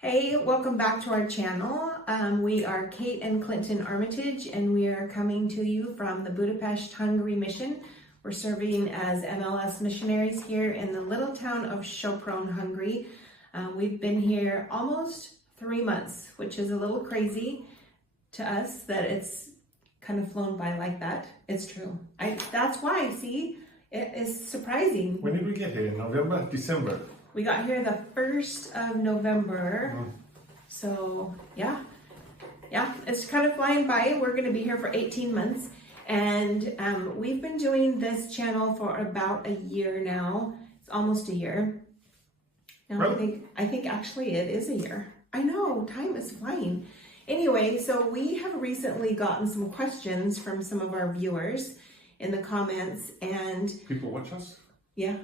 Hey, welcome back to our channel. We are Kate and Clinton Armitage, and we are coming to you from the Budapest, Hungary mission. We're serving as MLS missionaries here in the little town of Sopron, Hungary. We've been here almost 3 months, which is a little crazy to us that it's kind of flown by like that. It's true. That's why, see, it is surprising. When did we get here? November? December? We got here the 1st of November. So yeah, it's kind of flying by. We're going to be here for 18 months. And we've been doing this channel for about a year now. It's almost a year. Now really? I think actually it is a year. I know, time is flying. Anyway, so we have recently gotten some questions from some of our viewers in the comments, and people watch us? Yeah,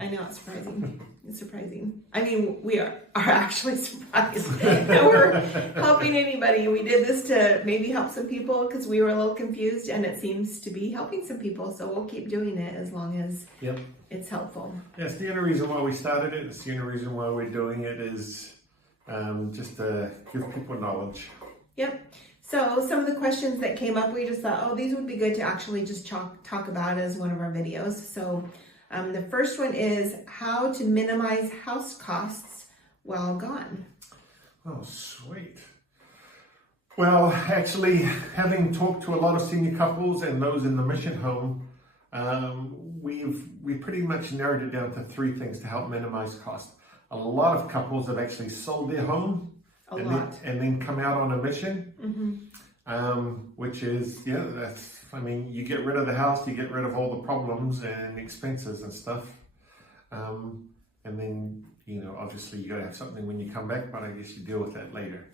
I know, it's surprising. It's surprising. I mean, we are actually surprised that we're helping anybody. We did this to maybe help some people because we were a little confused, and it seems to be helping some people. So we'll keep doing it as long as it's helpful. Yes, the only reason why we started it, it's the only reason why we're doing it is just to give people knowledge. Yep. So some of the questions that came up, we just thought, oh, these would be good to actually just talk about as one of our videos. So the first one is how to minimize house costs while gone. Oh, sweet. Well, actually, having talked to a lot of senior couples and those in the mission home, we pretty much narrowed it down to 3 things to help minimize cost. A lot of couples have actually sold their home and then come out on a mission, which is, I mean, you get rid of the house, you get rid of all the problems and expenses and stuff. And then, obviously you gotta have something when you come back, but I guess you deal with that later.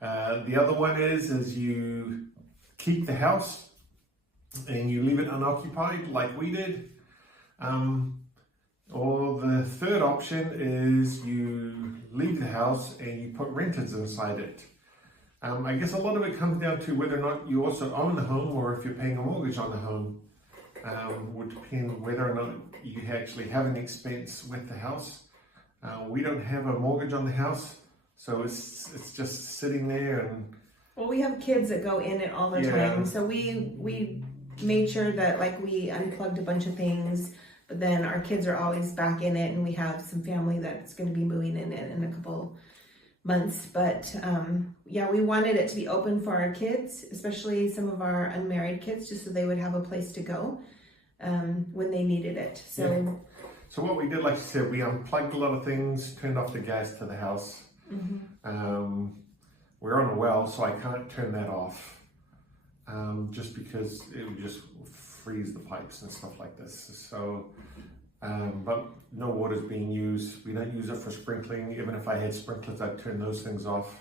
The other one is you keep the house and you leave it unoccupied like we did. Or the third option is you leave the house and you put renters inside it. I guess a lot of it comes down to whether or not you also own the home or if you're paying a mortgage on the home. Would depend whether or not you actually have an expense with the house. We don't have a mortgage on the house, so it's just sitting there. And well, we have kids that go in it all the time, so we made sure that we unplugged a bunch of things. But then our kids are always back in it, and we have some family that's going to be moving in it in a couple months. But we wanted it to be open for our kids, especially some of our unmarried kids, just so they would have a place to go when they needed it. So what we did, like you said, we unplugged a lot of things, turned off the gas to the house. We're on a well, so I can't turn that off just because it would just freeze the pipes and stuff like this. So but no water's being used. We don't use it for sprinkling. Even if I had sprinklers, I'd turn those things off.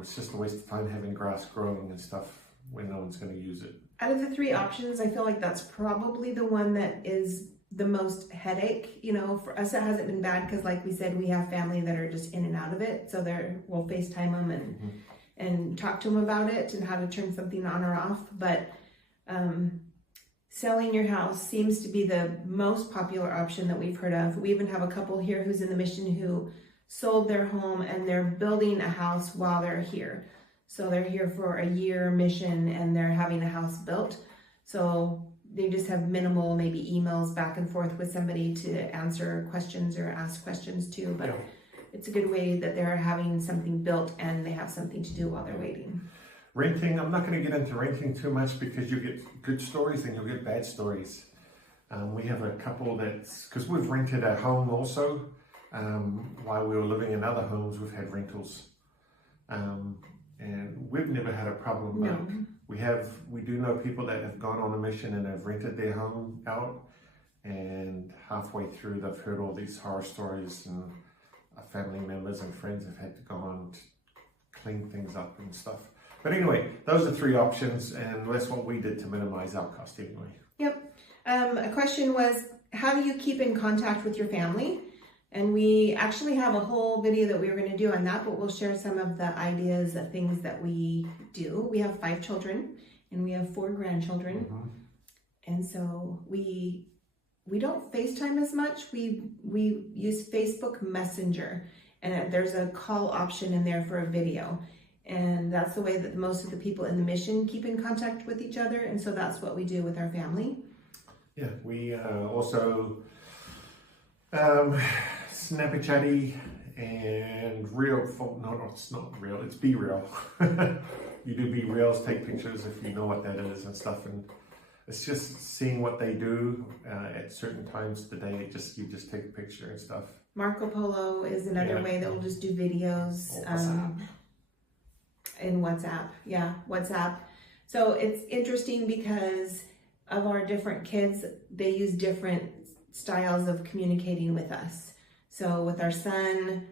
It's just a waste of time having grass growing and stuff when no one's going to use it. Out of the 3 options, I feel like that's probably the one that is the most headache. For us, it hasn't been bad because, like we said, we have family that are just in and out of it. So we'll FaceTime them and talk to them about it and how to turn something on or off. But selling your house seems to be the most popular option that we've heard of. We even have a couple here who's in the mission who sold their home and they're building a house while they're here. So they're here for a year mission and they're having a house built. So they just have minimal maybe emails back and forth with somebody to answer questions or ask questions too. But it's a good way that they're having something built and they have something to do while they're waiting. Renting, I'm not going to get into renting too much because you get good stories and you'll get bad stories. We have a couple because we've rented a home also. While we were living in other homes, we've had rentals. And we've never had a problem. But we do know people that have gone on a mission and have rented their home out. And halfway through, they've heard all these horror stories, and family members and friends have had to go on to clean things up and stuff. But anyway, those are 3 options, and that's what we did to minimize our cost anyway. Yep. A question was, how do you keep in contact with your family? And we actually have a whole video that we were going to do on that, but we'll share some of the ideas of things that we do. We have 5 children, and we have 4 grandchildren. And so we don't FaceTime as much. We use Facebook Messenger. and there's a call option in there for a video. And that's the way that most of the people in the mission keep in contact with each other. And so that's what we do with our family. Yeah, we also Snappy Chatty and real, no, it's not real, it's Be Real. You do Be Reals, take pictures if you know what that is and stuff. And it's just seeing what they do at certain times of the day. You just take a picture and stuff. Marco Polo is another way that we'll just do videos in WhatsApp. Yeah, WhatsApp. So it's interesting because of our different kids, they use different styles of communicating with us. So with our son,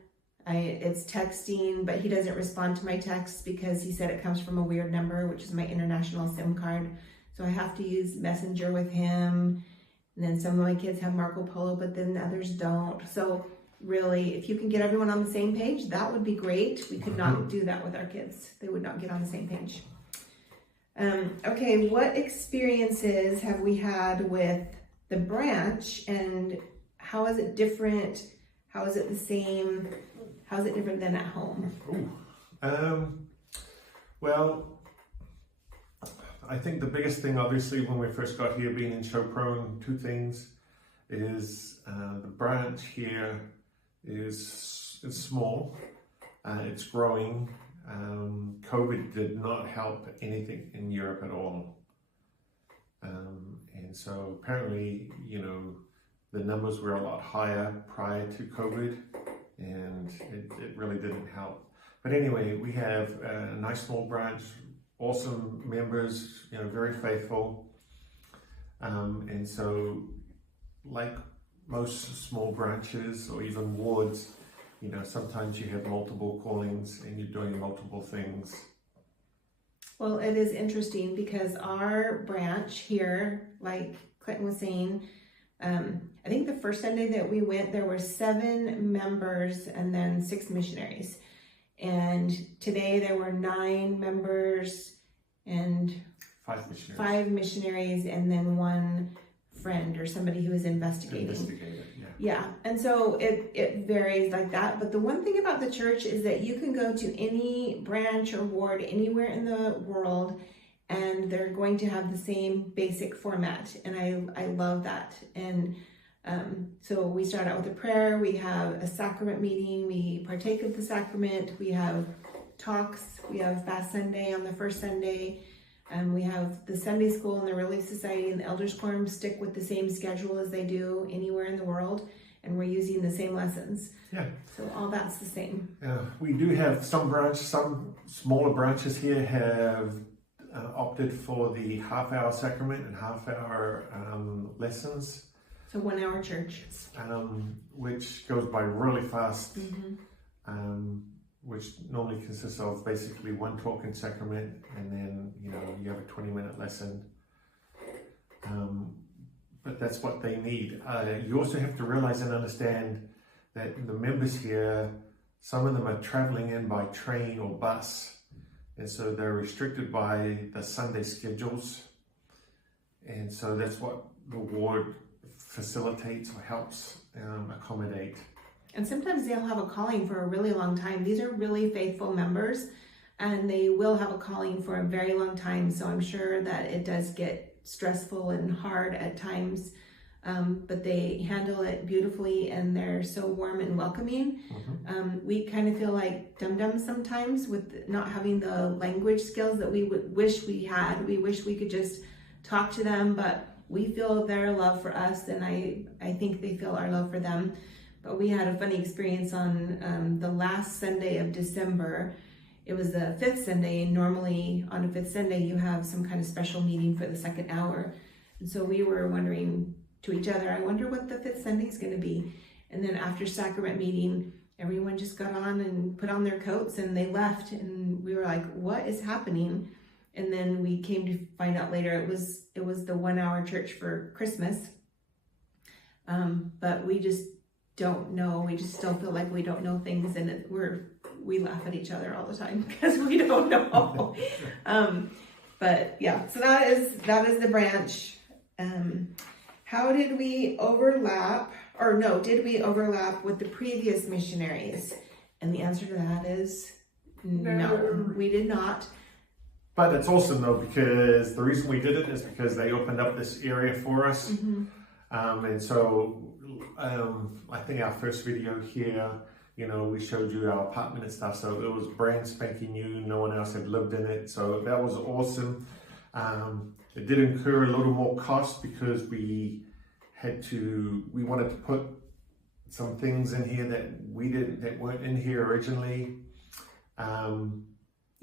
it's texting, but he doesn't respond to my texts because he said it comes from a weird number, which is my international SIM card. So I have to use Messenger with him. And then some of my kids have Marco Polo, but then others don't. So really, if you can get everyone on the same page, that would be great. We could not do that with our kids. They would not get on the same page. Okay, what experiences have we had with the branch, and how is it different? How is it the same? How is it different than at home? Well, I think the biggest thing, obviously, when we first got here, being in show prone, two things is the branch here is small, it's growing. COVID did not help anything in Europe at all. And so apparently, the numbers were a lot higher prior to COVID, and it really didn't help. But anyway, we have a nice small branch, awesome members, very faithful. And so like most small branches or even wards, sometimes you have multiple callings and you're doing multiple things. Well, it is interesting because our branch here, like Clinton was saying, I think the first Sunday that we went, there were 7 members and then 6 missionaries. And today there were 9 members and 5 missionaries and then 1 friend or somebody who was investigating. Yeah, and so it varies like that. But the one thing about the church is that you can go to any branch or ward anywhere in the world and they're going to have the same basic format. And I love that. And so we start out with a prayer, we have a sacrament meeting, we partake of the sacrament, we have talks, we have Fast Sunday on the first Sunday, and we have the Sunday school and the Relief Society and the Elders Quorum stick with the same schedule as they do anywhere in the world, and we're using the same lessons. Yeah. So all that's the same. Yeah, we do have some smaller branches here have opted for the half-hour sacrament and half-hour lessons. So 1 hour church. Which goes by really fast, which normally consists of basically 1 talk and sacrament, and then, you have a 20-minute lesson. But that's what they need. You also have to realize and understand that the members here, some of them are traveling in by train or bus, and so they're restricted by the Sunday schedules. And so that's what the ward facilitates or helps accommodate. And sometimes they'll have a calling for a really long time. These are really faithful members, and they will have a calling for a very long time. So I'm sure that it does get stressful and hard at times, but they handle it beautifully, and they're so warm and welcoming. We kind of feel like dum-dums sometimes with not having the language skills that we would wish we had. We wish we could just talk to them, but we feel their love for us, and I think they feel our love for them. But we had a funny experience on the last Sunday of December. It was the 5th Sunday, and normally on a 5th Sunday you have some kind of special meeting for the 2nd hour. And so we were wondering to each other, I wonder what the 5th Sunday is going to be. And then after sacrament meeting, everyone just got on and put on their coats and they left, and we were like, what is happening? And then we came to find out later it was the 1 hour church for Christmas. But we just don't know. We just still feel like we don't know things, and we laugh at each other all the time because we don't know. But yeah, so that is the branch. How did we overlap, or no, did we overlap with the previous missionaries? And the answer to that is no, we did not. But it's awesome though, because the reason we did it is because they opened up this area for us. And so I think our first video here, you know, we showed you our apartment and stuff, so it was brand spanking new, no one else had lived in it, so that was awesome. It did incur a little more cost because we wanted to put some things in here that weren't in here originally.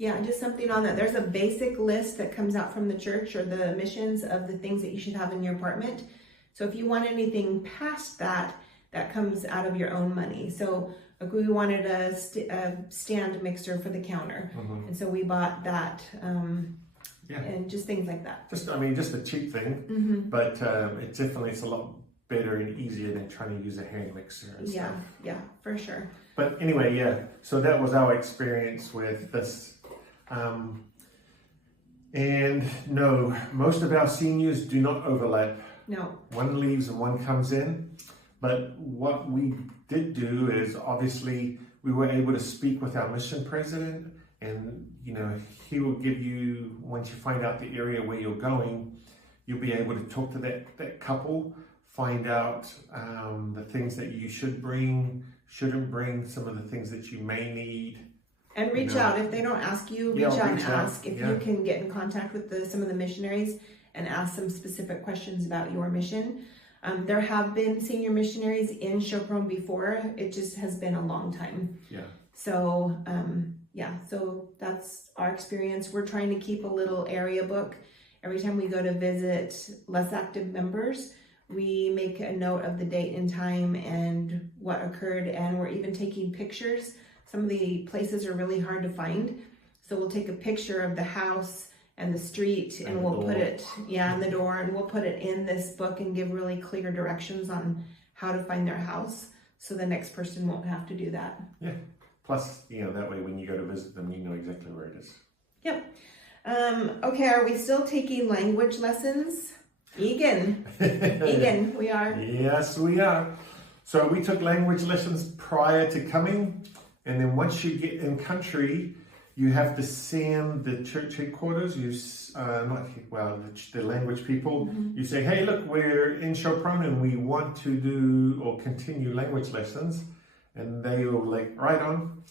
Yeah, just something on that. There's a basic list that comes out from the church or the missions of the things that you should have in your apartment. So if you want anything past that, that comes out of your own money. So like we wanted a stand mixer for the counter. And so we bought that and just things like that. Just a cheap thing, but it's a lot better and easier than trying to use a hand mixer and stuff. Yeah, for sure. But anyway, yeah, so that was our experience with this. And no, most of our seniors do not overlap. No. One leaves and one comes in. But what we did do is obviously we were able to speak with our mission president, and you know, he will give you, once you find out the area where you're going, you'll be able to talk to that couple, find out the things that you should bring, shouldn't bring, some of the things that you may need. And reach out. If they don't ask you, reach out and ask. If you can get in contact with some of the missionaries and ask some specific questions about your mission. There have been senior missionaries in Chaperone before. It just has been a long time. Yeah. So, so that's our experience. We're trying to keep a little area book. Every time we go to visit less active members, we make a note of the date and time and what occurred, and we're even taking pictures. Some of the places are really hard to find, so we'll take a picture of the house and the street, and we'll put it, in the door, and we'll put it in this book and give really clear directions on how to find their house, so the next person won't have to do that. Yeah. Plus, you know, that way when you go to visit them, you know exactly where it is. Yep. Okay, are we still taking language lessons? Egan, we are. Yes, we are. So we took language lessons prior to coming, and then once you get in country, you have to send the church headquarters, the language people. You say, hey, look, we're in Chaperone and we want to do or continue language lessons. And they will right on,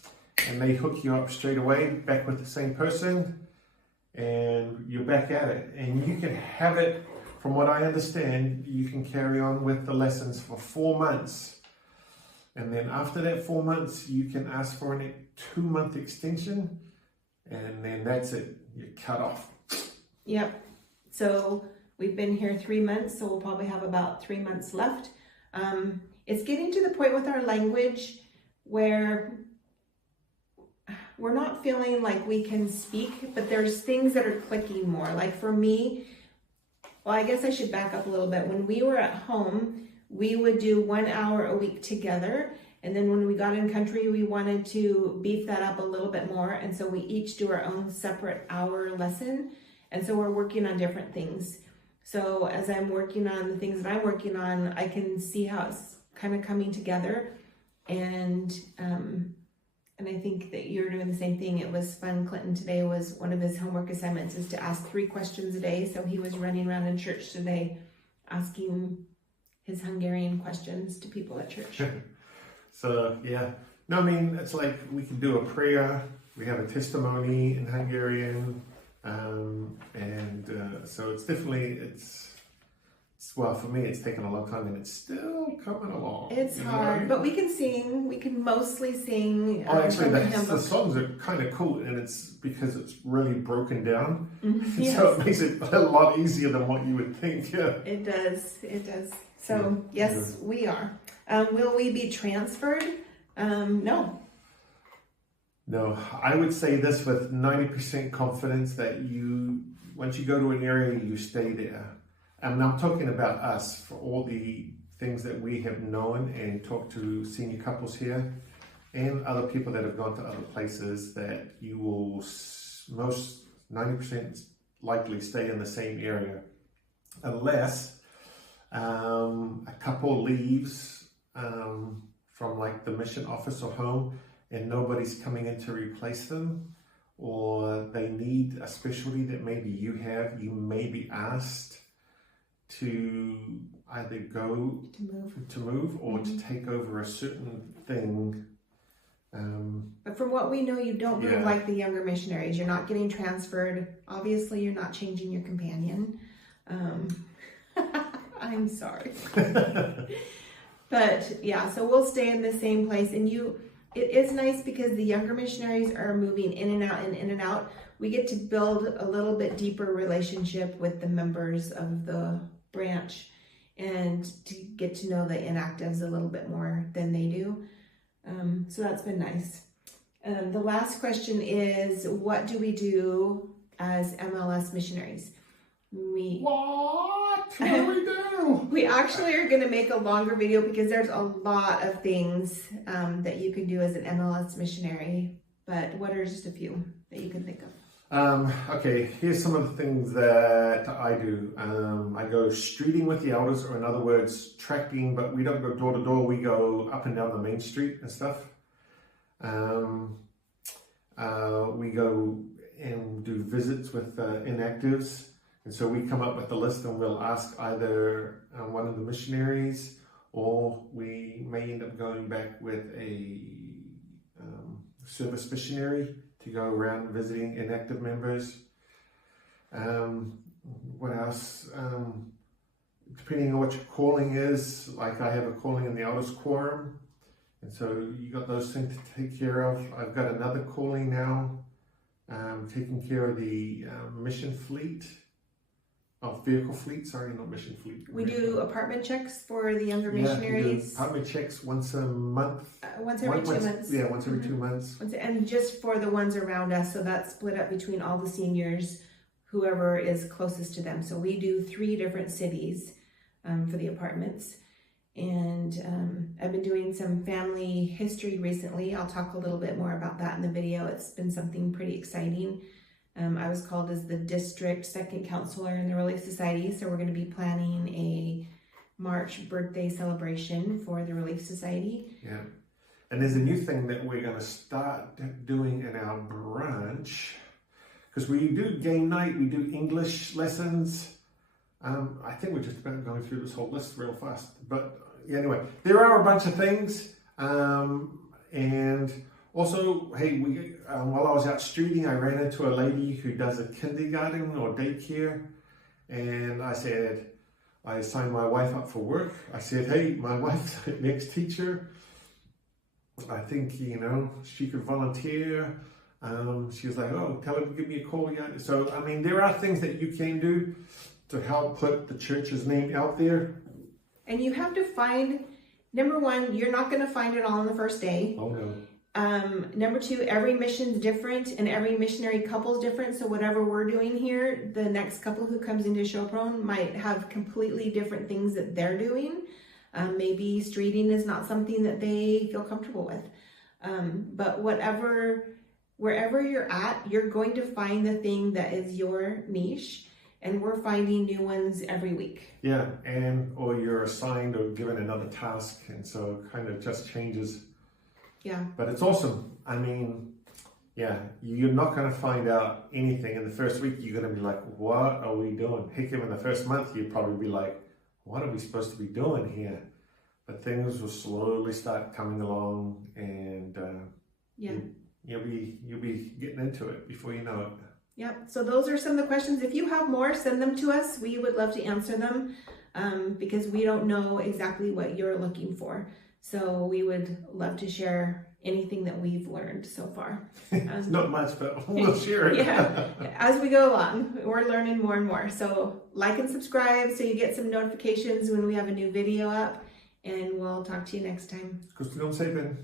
and they hook you up straight away, back with the same person, and you're back at it. And you can have it, from what I understand, you can carry on with the lessons for 4 months. And then after that 4 months, you can ask for a 2-month extension. And then that's it. You're cut off. Yep. So we've been here 3 months, so we'll probably have about 3 months left. It's getting to the point with our language where we're not feeling like we can speak, but there's things that are clicking more. Like for me, well, I guess I should back up a little bit. When we were at home, we would do 1 hour a week together. And then when we got in country, we wanted to beef that up a little bit more. And so we each do our own separate hour lesson. And so we're working on different things. So as I'm working on the things that I'm working on, I can see how it's kind of coming together. And I think that you're doing the same thing. It was fun. Clinton today was one of his homework assignments is to ask 3 questions a day. So he was running around in church today asking his Hungarian questions to people at church. So, yeah. No, I mean, it's like we can do a prayer. We have a testimony in Hungarian. So it's definitely, well, for me, it's taken a long time and it's still coming along. It's hard, but we can sing. We can mostly sing. Actually, the songs are kind of cool, and it's because it's really broken down. Yes. So it makes it a lot easier than what you would think. Yeah. It does. So, yes, we are. Will we be transferred? No. No, I would say this with 90% confidence that once you go to an area, you stay there. And I'm talking about us, for all the things that we have known and talked to senior couples here and other people that have gone to other places, that you will most 90% likely stay in the same area unless a couple leaves from like the mission office or home and nobody's coming in to replace them, or they need a specialty that maybe you have, you may be asked to either go to move or to take over a certain thing. But from what we know, you don't move Yeah. like the younger missionaries. You're not getting transferred. Obviously, you're not changing your companion. I'm sorry. But yeah, so we'll stay in the same place. And it is nice because the younger missionaries are moving in and out and in and out. We get to build a little bit deeper relationship with the members of the branch and to get to know the inactives a little bit more than they do. So that's been nice. The last question is, what do we do as MLS missionaries? What do we do? We actually are going to make a longer video because there's a lot of things that you can do as an MLS missionary. But what are just a few that you can think of? Okay, here's some of the things that I do. I go streeting with the elders, or in other words, tracking, but we don't go door to door. We go up and down the main street and stuff. We go and do visits with inactives. And so we come up with a list and we'll ask either one of the missionaries, or we may end up going back with a service missionary to go around visiting inactive members. What else? Depending on what your calling is, like I have a calling in the elders quorum, and so you got those things to take care of. I've got another calling now, taking care of the mission fleet. Oh, vehicle fleet, sorry, not mission fleet. We do apartment checks for the younger We missionaries. do apartment checks once a month. Once every 2 months. Yeah, once every 2 months. And just for the ones around us, so that's split up between all the seniors, whoever is closest to them. So we do 3 different cities for the apartments. And I've been doing some family history recently. I'll talk a little bit more about that in the video. It's been something pretty exciting. I was called as the district second counselor in the Relief Society, so we're going to be planning a March birthday celebration for the Relief Society. Yeah, and there's a new thing that we're going to start doing in our branch, because we do game night, we do English lessons. I think we're just about going through this whole list real fast, but anyway, there are a bunch of things, and also, hey, while I was out streeting, I ran into a lady who does a kindergarten or daycare, and I signed my wife up for work. I said, hey, my wife's an ex-teacher. I think, she could volunteer. She was like, oh, tell her to give me a call. Yeah. So, I mean, there are things that you can do to help put the church's name out there. And you have to find, number one, you're not going to find it all on the first day. Oh, no. Number 2, every mission's different and every missionary couple's different. So whatever we're doing here, the next couple who comes into Chaperone might have completely different things that they're doing. Maybe streeting is not something that they feel comfortable with. But wherever you're at, you're going to find the thing that is your niche. And we're finding new ones every week. Yeah, or you're assigned or given another task, and so it kind of just changes. Yeah. But it's awesome. I mean, yeah, you're not going to find out anything in the first week. You're going to be like, what are we doing? Heck, in the first month, you'd probably be like, what are we supposed to be doing here? But things will slowly start coming along, and you'll be getting into it before you know it. Yep. So those are some of the questions. If you have more, send them to us. We would love to answer them because we don't know exactly what you're looking for. So we would love to share anything that we've learned so far. Not much, but we'll share it. Yeah. As we go along, we're learning more and more. So like and subscribe so you get some notifications when we have a new video up. And we'll talk to you next time. Gusto kong sapin.